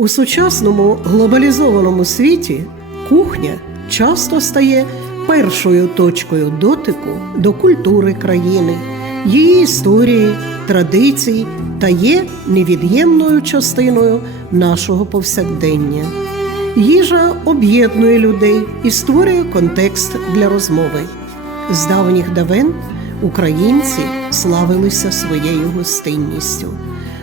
У сучасному глобалізованому світі кухня часто стає першою точкою дотику до культури країни, її історії, традицій та є невід'ємною частиною нашого повсякдення. Їжа об'єднує людей і створює контекст для розмови. З давніх давен українці славилися своєю гостинністю.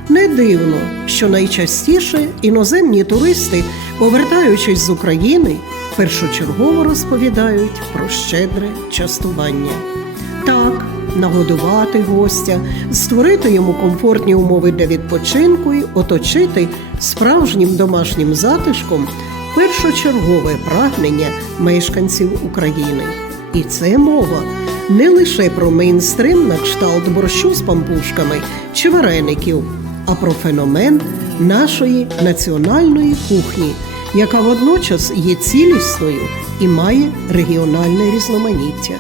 Не дивно, що найчастіше іноземні туристи, повертаючись з України, першочергово розповідають про щедре частування. Так, нагодувати гостя, створити йому комфортні умови для відпочинку і оточити справжнім домашнім затишком першочергове прагнення мешканців України. І це мова не лише про мейнстрим на кшталт борщу з пампушками чи вареників, а про феномен нашої національної кухні, яка водночас є цілісною і має регіональне різноманіття.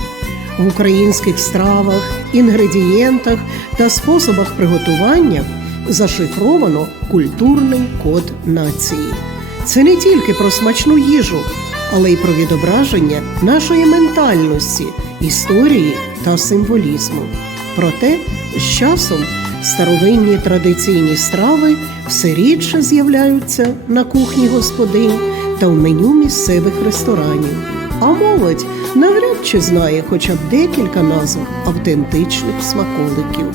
В українських стравах, інгредієнтах та способах приготування зашифровано культурний код нації. Це не тільки про смачну їжу, але й про відображення нашої ментальності, історії та символізму. Проте з часом старовинні традиційні страви все рідше з'являються на кухні господинь та в меню місцевих ресторанів. А молодь навряд чи знає хоча б декілька назв автентичних смаколиків.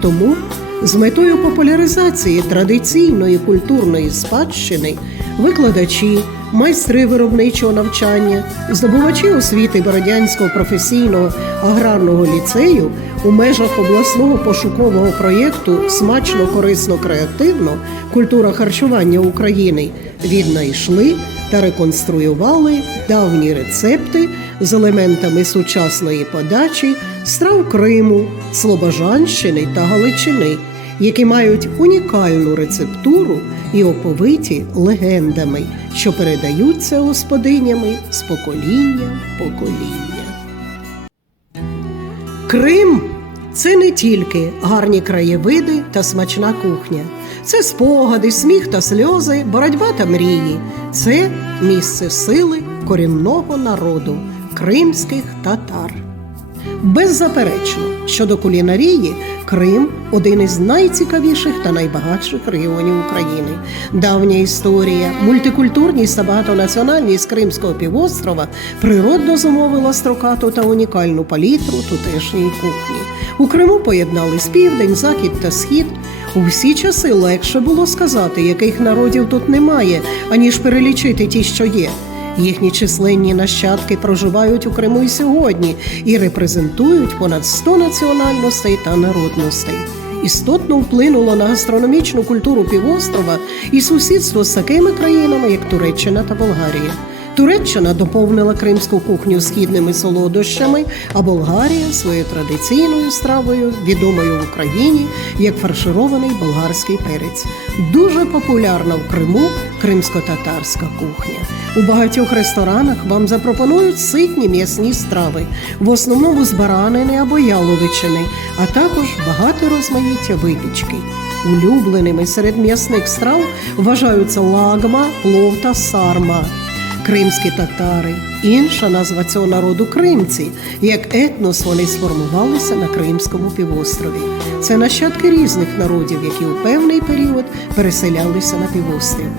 Тому з метою популяризації традиційної культурної спадщини викладачі, майстри виробничого навчання, здобувачі освіти Бородянського професійного аграрного ліцею у межах обласного пошукового проєкту Смачно, корисно, креативно. Культура харчування України віднайшли та реконструювали давні рецепти з елементами сучасної подачі страв Криму, Слобожанщини та Галичини, які мають унікальну рецептуру і оповиті легендами, що передаються господинями з покоління в покоління. Крим це не тільки гарні краєвиди та смачна кухня. Це спогади, сміх та сльози, боротьба та мрії. Це місце сили корінного народу кримських татар. Беззаперечно, щодо кулінарії, Крим один із найцікавіших та найбагатших регіонів України. Давня історія, мультикультурність та багатонаціональність Кримського півострова природно зумовила строкату та унікальну палітру тутешньої кухні. У Криму поєднались південь, захід та схід. У всі часи легше було сказати, яких народів тут немає, аніж перелічити ті, що є. Їхні численні нащадки проживають у Криму і сьогодні і репрезентують понад 100 національностей та народностей. Істотно вплинуло на гастрономічну культуру півострова і сусідство з такими країнами, як Туреччина та Болгарія. Туреччина доповнила кримську кухню східними солодощами, а Болгарія своєю традиційною стравою, відомою в Україні як фарширований болгарський перець. Дуже популярна в Криму кримсько-татарська кухня. У багатьох ресторанах вам запропонують ситні м'ясні страви, в основному з баранини або яловичини, а також багато розмаїття випічки. Улюбленими серед м'ясних страв вважаються лагма, плов та сарма. Кримські татари, інша назва цього народу кримці. Як етнос вони сформувалися на Кримському півострові. Це нащадки різних народів, які у певний період переселялися на півострів.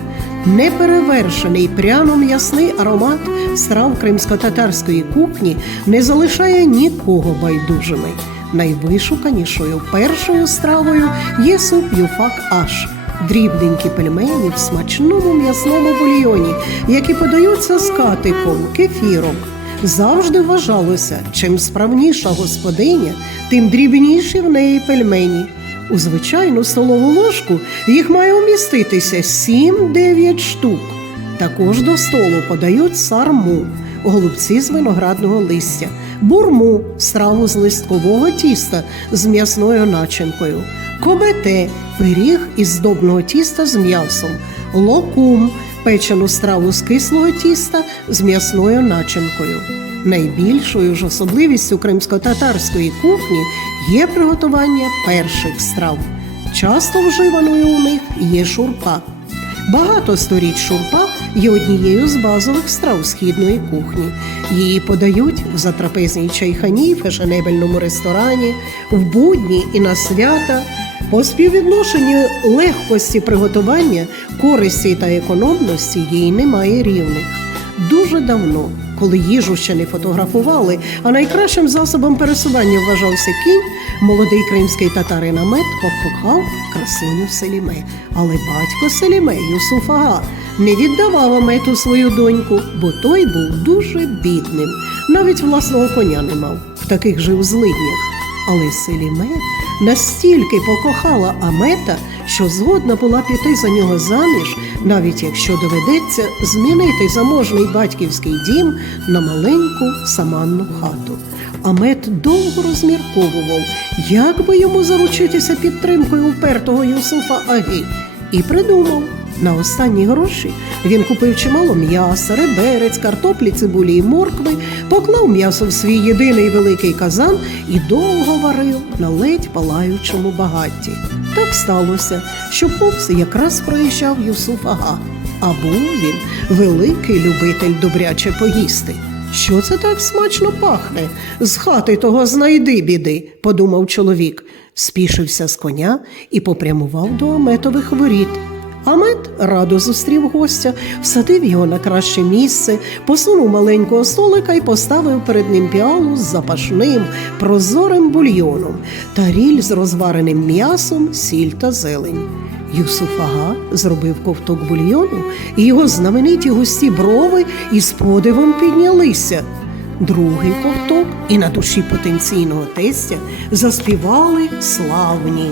Неперевершений пряно-м'ясний аромат страв кримсько-татарської кухні не залишає нікого байдужими. Найвишуканішою першою стравою є суп юфак аш дрібненькі пельмені в смачному м'ясному бульйоні, які подаються з катиком, кефіром. Завжди вважалося, чим справніша господиня, тим дрібніші в неї пельмені. У звичайну столову ложку їх має уміститися 7-9 штук. Також до столу подають сарму, голубці з виноградного листя, бурму, страву з листкового тіста з м'ясною начинкою, кобете, пиріг із здобного тіста з м'ясом, локум, печену страву з кислого тіста з м'ясною начинкою. Найбільшою ж особливістю кримсько-татарської кухні є приготування перших страв. Часто вживаною у них є шурпа. Багато сторіч шурпа є однією з базових страв східної кухні. Її подають в затрапезній чайхані, фешенебельному ресторані, в будні і на свята. По співвідношенню легкості приготування, користі та економності їй немає рівних. Дуже давно, коли їжу ще не фотографували, а найкращим засобом пересування вважався кінь, молодий кримський татарин Амет покохав красуню Селіме. Але батько Селіме Юсуф Ага не віддавав Амету свою доньку, бо той був дуже бідним. Навіть власного коня не мав. В таких жив злиднях. Але Селіме настільки покохала Амета, що згодна була піти за нього заміж, навіть якщо доведеться змінити заможний батьківський дім на маленьку саманну хату. Амет довго розмірковував, як би йому заручитися підтримкою упертого Юсуфа Аги, і придумав. На останні гроші він купив чимало м'яса, реберець, картоплі, цибулі і моркви, поклав м'ясо в свій єдиний великий казан і довго варив на ледь палаючому багатті. Так сталося, що повз якраз проїжджав Юсуф Ага, а був він великий любитель добряче поїсти. Що це так смачно пахне? З хати того знайди біди, подумав чоловік, спішився з коня і попрямував до Аметових воріт. Амет радо зустрів гостя, всадив його на краще місце, посунув маленького столика і поставив перед ним піалу з запашним, прозорим бульйоном, таріль з розвареним м'ясом, сіль та зелень. Юсуф Ага зробив ковток бульйону, і його знамениті густі брови із подивом піднялися. Другий ковток, і на душі потенційного тестя заспівали славні.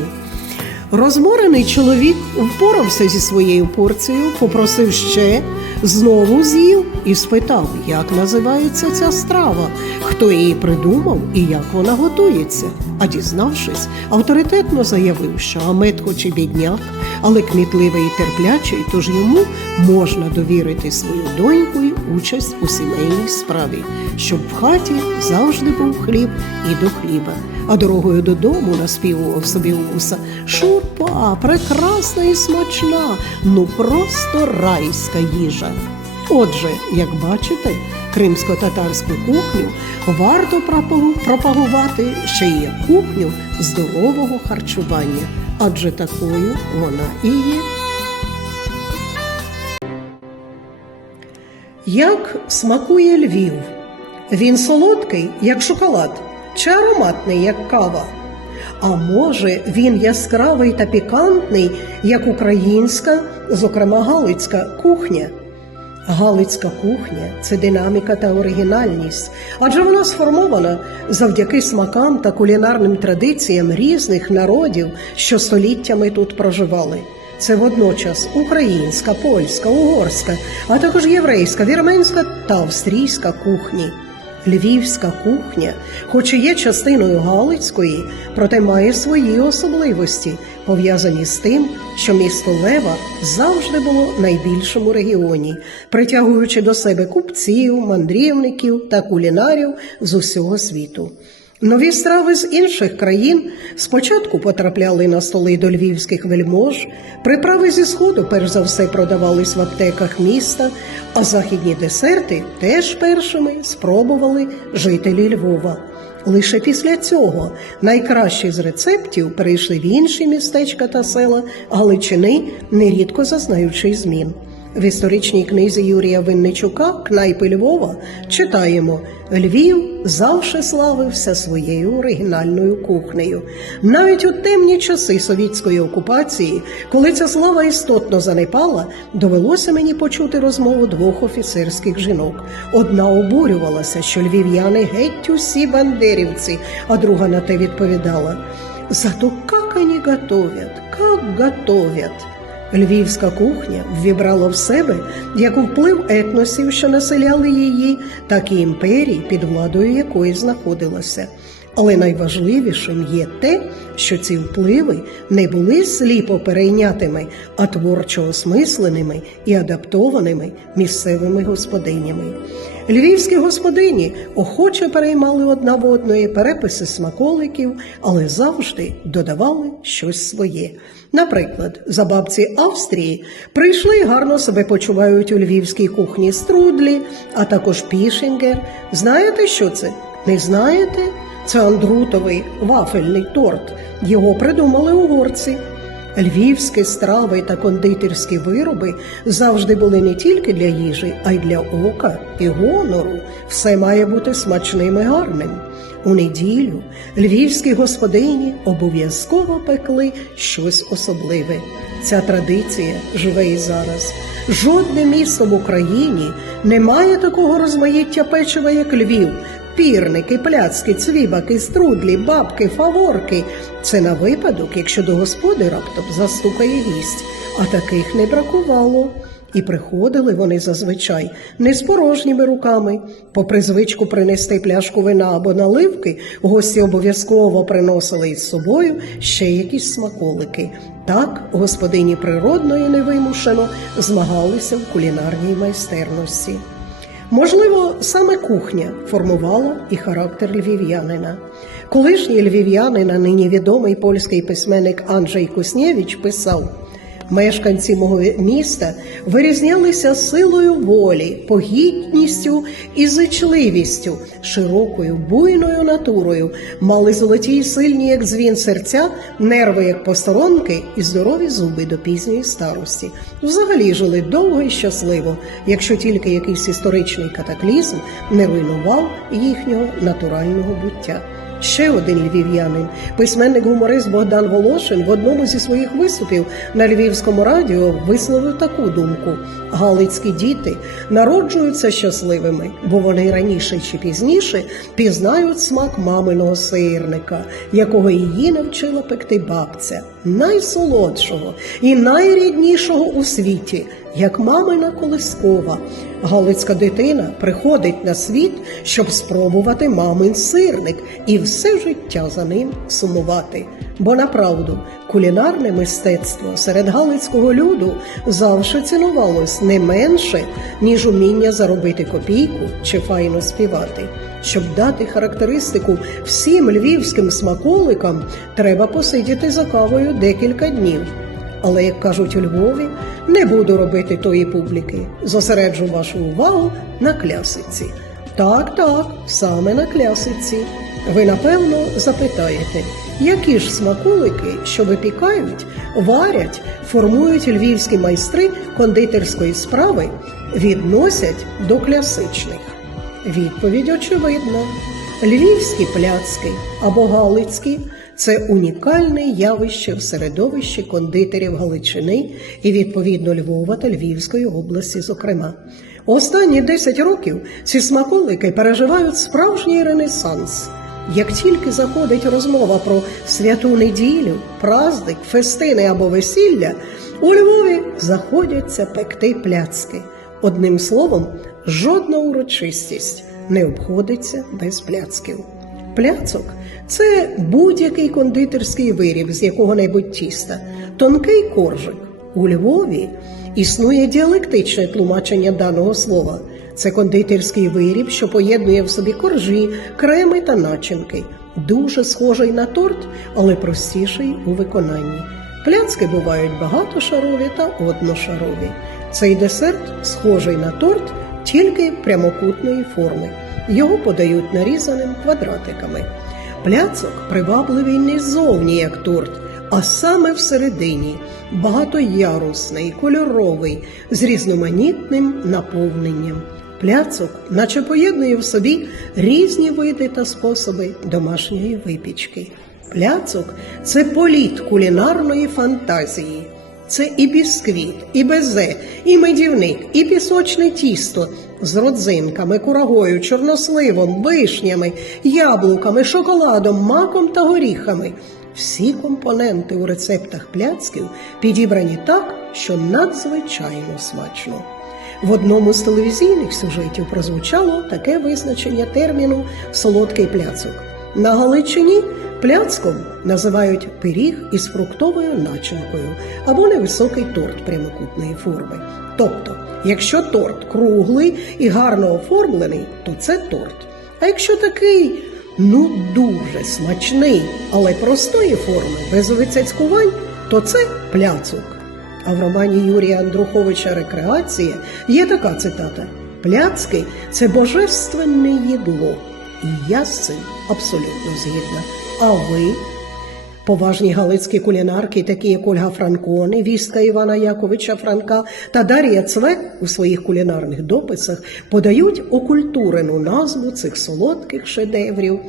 Розморений чоловік впорався зі своєю порцією, попросив ще, знову з'їв і спитав, як називається ця страва, хто її придумав і як вона готується. А дізнавшись, авторитетно заявив, що Амет хоч і бідняк, але кмітливий і терплячий, тож йому можна довірити свою доньку й участь у сімейній справі, щоб в хаті завжди був хліб і до хліба. А дорогою додому наспівував собі вуса Шурпа, прекрасна і смачна, ну просто райська їжа. Отже, як бачите, кримсько-татарську кухню варто пропагувати ще як кухню здорового харчування, адже такою вона і є. Як смакує Львів? Він солодкий, як шоколад, чи ароматний, як кава? А може, він яскравий та пікантний, як українська, зокрема галицька кухня? Галицька кухня це динаміка та оригінальність, адже вона сформована завдяки смакам та кулінарним традиціям різних народів, що століттями тут проживали. Це водночас українська, польська, угорська, а також єврейська, вірменська та австрійська кухні. Львівська кухня, хоч і є частиною Галицької, проте має свої особливості, пов'язані з тим, що місто Лева завжди було найбільшим у регіоні, притягуючи до себе купців, мандрівників та кулінарів з усього світу. Нові страви з інших країн спочатку потрапляли на столи до львівських вельмож, приправи зі сходу перш за все продавались в аптеках міста, а західні десерти теж першими спробували жителі Львова. Лише після цього найкращі з рецептів перейшли в інші містечка та села Галичини, нерідко зазнаючи змін. В історичній книзі Юрія Винничука Кнайпи Львова читаємо Львів завше славився своєю оригінальною кухнею. Навіть у темні часи совітської окупації, коли ця слава істотно занепала, довелося мені почути розмову двох офіцерських жінок. Одна обурювалася, що львів'яни геть усі бандерівці, а друга на те відповідала: Зато как они готовят, как готовят. Львівська кухня ввібрала в себе як вплив етносів, що населяли її, так і імперії, під владою якої знаходилася. Але найважливішим є те, що ці впливи не були сліпо перейнятими, а творчо осмисленими і адаптованими місцевими господинями. Львівські господині охоче переймали одна в одної переписи смаколиків, але завжди додавали щось своє. Наприклад, за бабці Австрії прийшли і гарно себе почувають у львівській кухні струдлі, а також пішінгер. Знаєте, що це? Не знаєте? Це андрутовий вафельний торт. Його придумали угорці. Львівські страви та кондитерські вироби завжди були не тільки для їжі, а й для ока і гонору. Все має бути смачним і гарним. У неділю львівські господині обов'язково пекли щось особливе. Ця традиція живе і зараз. Жодне місто в Україні не має такого розмаїття печива, як Львів. Пірники, пляцки, цвібаки, струдлі, бабки, фаворки. Це на випадок, якщо до господи раптом застукає гість, а таких не бракувало. І приходили вони зазвичай не з порожніми руками. Попри звичку принести пляшку вина або наливки, гості обов'язково приносили із собою ще якісь смаколики. Так господині природно і невимушено змагалися в кулінарній майстерності. Можливо, саме кухня формувала і характер львів'янина. Колишній львів'янин, а нині відомий польський письменник Анджей Куснєвич писав: мешканці мого міста вирізнялися силою волі, погідністю і зичливістю, широкою буйною натурою, мали золоті й сильні, як дзвін серця, нерви, як посторонки, і здорові зуби до пізньої старості. Взагалі жили довго і щасливо, якщо тільки якийсь історичний катаклізм не руйнував їхнього натурального буття. Ще один львів'янин, письменник-гуморист Богдан Волошин в одному зі своїх виступів на львівському радіо висловив таку думку: Галицькі діти народжуються щасливими, бо вони раніше чи пізніше пізнають смак маминого сирника, якого її навчила пекти бабця, найсолодшого і найріднішого у світі, як мамина колискова. Галицька дитина приходить на світ, щоб спробувати мамин сирник і все життя за ним сумувати. Бо направду кулінарне мистецтво серед галицького люду завжди цінувалось не менше, ніж уміння заробити копійку чи файно співати. Щоб дати характеристику всім львівським смаколикам, треба посидіти за кавою декілька днів. Але, як кажуть у Львові, не буду робити тої публіки. Зосереджу вашу увагу на клясиці. Так, так, саме на клясиці. Ви напевно запитаєте, які ж смаколики, що випікають, варять, формують львівські майстри кондитерської справи, відносять до класичних. Відповідь очевидна: львівські пляцки або галицькі це унікальне явище в середовищі кондитерів Галичини і відповідно Львова та Львівської області, зокрема. Останні 10 років ці смаколики переживають справжній ренесанс. Як тільки заходить розмова про святу неділю, праздник, фестини або весілля, у Львові заходяться пекти пляцки. Одним словом, жодна урочистість не обходиться без пляцків. Пляцок це будь-який кондитерський виріб з якого-небудь тіста, тонкий коржик. У Львові існує діалектичне тлумачення даного слова. Це кондитерський виріб, що поєднує в собі коржі, креми та начинки. Дуже схожий на торт, але простіший у виконанні. Пляцки бувають багатошарові та одношарові. Цей десерт схожий на торт, тільки прямокутної форми. Його подають нарізаним квадратиками. Пляцок привабливий не ззовні, як торт, а саме всередині, багатоярусний, кольоровий, з різноманітним наповненням. Пляцок, наче поєднує в собі різні види та способи домашньої випічки. Пляцок це політ кулінарної фантазії. Це і бісквіт, і безе, і медівник, і пісочне тісто з родзинками, курагою, чорносливом, вишнями, яблуками, шоколадом, маком та горіхами. Всі компоненти у рецептах пляцків підібрані так, що надзвичайно смачно. В одному з телевізійних сюжетів прозвучало таке визначення терміну солодкий пляцок. На Галичині пляцком називають пиріг із фруктовою начинкою або невисокий торт прямокутної форми. Тобто, якщо торт круглий і гарно оформлений, то це торт. А якщо такий, ну дуже смачний, але простої форми, без вицяцькувань, то це пляцок. А в романі Юрія Андруховича Рекреація є така цитата: Пляцки це божественне їдло. І я з цим абсолютно згідна. А ви? Поважні галицькі кулінарки, такі як Ольга Франко, невістка Івана Яковича Франка та Дар'я Цвек у своїх кулінарних дописах подають окультурену назву цих солодких шедеврів.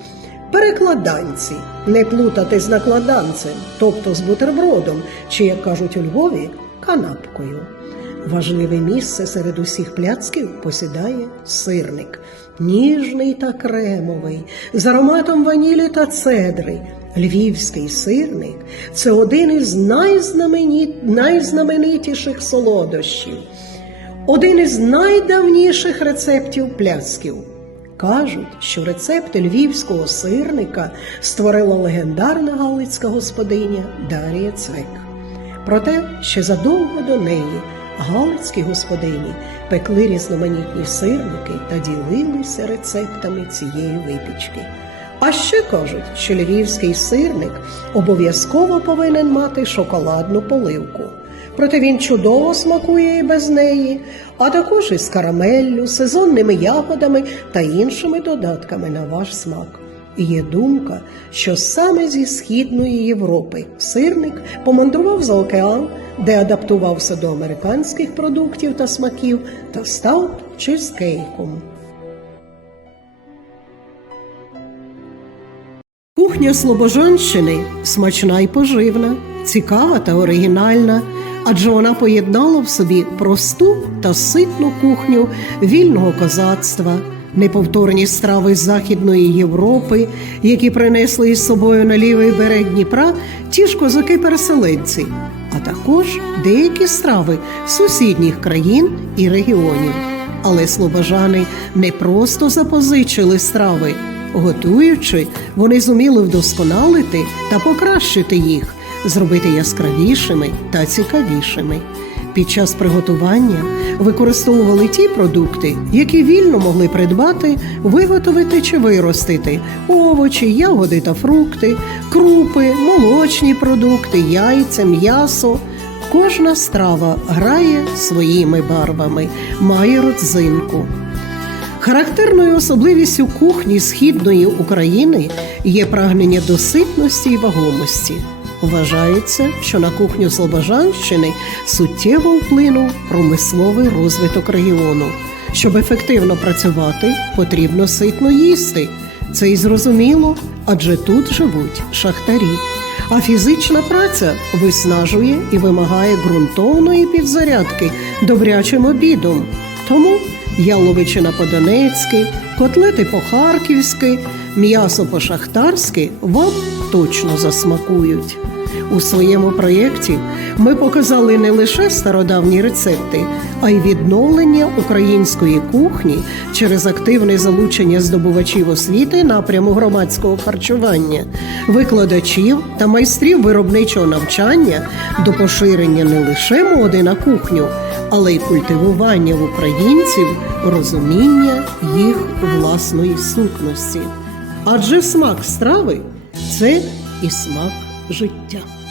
Перекладанці не плутати з накладанцем, тобто з бутербродом, чи, як кажуть у Львові, канапкою. Важливе місце серед усіх пляцків посідає сирник, ніжний та кремовий, з ароматом ванілі та цедри. Львівський сирник це один із найзнаменитіших солодощів, один із найдавніших рецептів пляцків. Кажуть, що рецепт львівського сирника створила легендарна галицька господиня Дар'я Цвек. Проте ще задовго до неї галицькі господині пекли різноманітні сирники та ділилися рецептами цієї випічки. А ще кажуть, що львівський сирник обов'язково повинен мати шоколадну поливку. Проте він чудово смакує і без неї, а також із карамеллю, сезонними ягодами та іншими додатками на ваш смак. І є думка, що саме зі Східної Європи сирник помандрував за океан, де адаптувався до американських продуктів та смаків та став чизкейком. Кухня Слобожанщини смачна і поживна, цікава та оригінальна, адже вона поєднала в собі просту та ситну кухню вільного козацтва, неповторні страви Західної Європи, які принесли із собою на лівий берег Дніпра ті ж козаки-переселенці, а також деякі страви сусідніх країн і регіонів. Але слобожани не просто запозичили страви. Готуючи, вони зуміли вдосконалити та покращити їх, зробити яскравішими та цікавішими. Під час приготування використовували ті продукти, які вільно могли придбати, виготовити чи виростити овочі, ягоди та фрукти, крупи, молочні продукти, яйця, м'ясо. Кожна страва грає своїми барвами, має родзинку. Характерною особливістю кухні східної України є прагнення до ситності і вагомості. Вважається, що на кухню Слобожанщини суттєво вплинув промисловий розвиток регіону. Щоб ефективно працювати, потрібно ситно їсти. Це і зрозуміло, адже тут живуть шахтарі. А фізична праця виснажує і вимагає ґрунтовної підзарядки добрячим обідом. Тому яловичина по-донецьки, котлети по-харківськи, м'ясо по-шахтарськи вам точно засмакують. У своєму проєкті ми показали не лише стародавні рецепти, а й відновлення української кухні через активне залучення здобувачів освіти напряму громадського харчування, викладачів та майстрів виробничого навчання до поширення не лише моди на кухню, але й культивування в українців розуміння їх власної сутності. Адже смак страви це і смак життя.